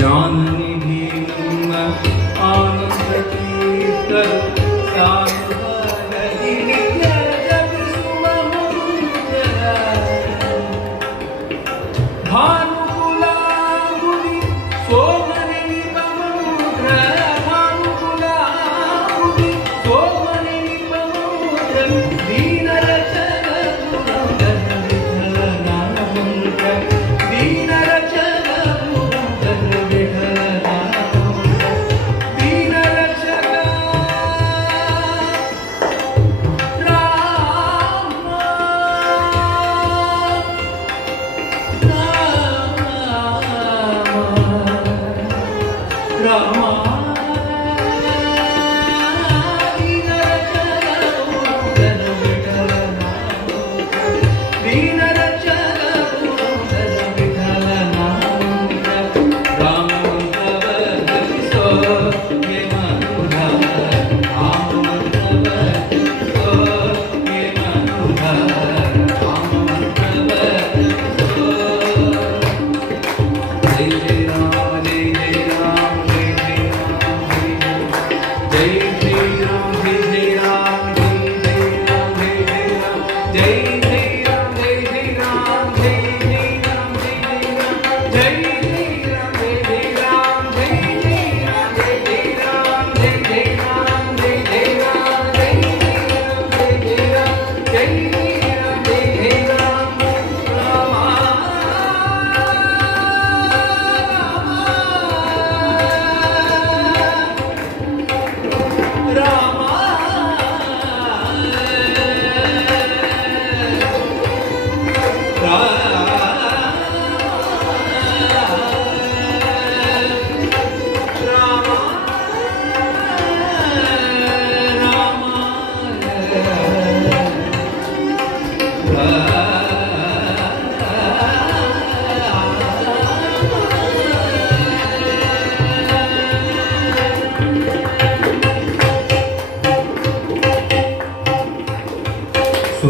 non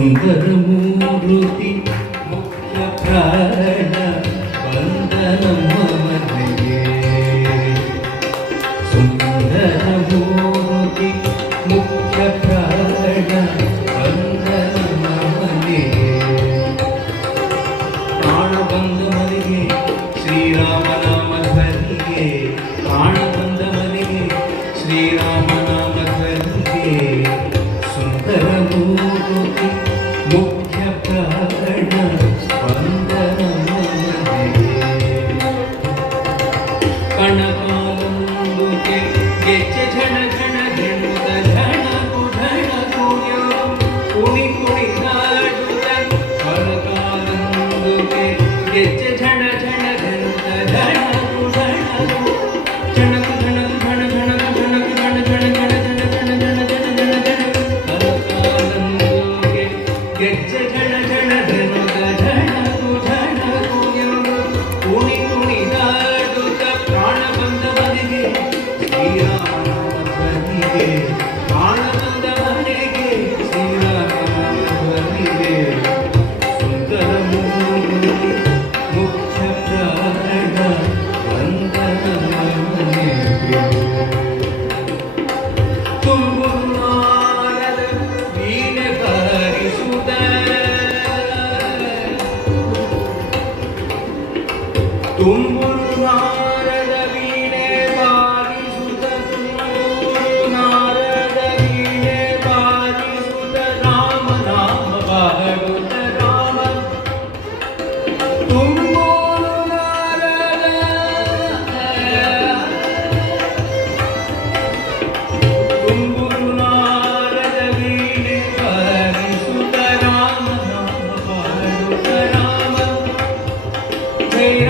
సుందరమూరు ಗೆಜ್ಜೆ ಜನ ಜನ ಜನ ಝಣಕು ಝಣಕು ಎಂದು ಕುಣಿ ಕುಣಿದಾಡುತ್ತ ಪ್ರಾಣ ಬಂದವನಿಗೆ ಶ್ರೀರಾಮನಿಗೆ ಪ್ರಾಣ ಬಂದವನಿಗೆ ಶ್ರೀರಾಮನಿಗೆ ಸುಂದರ ಮುಖ್ಯ ಪ್ರಾಣ ವಂದನ ತುಂಬು Yeah.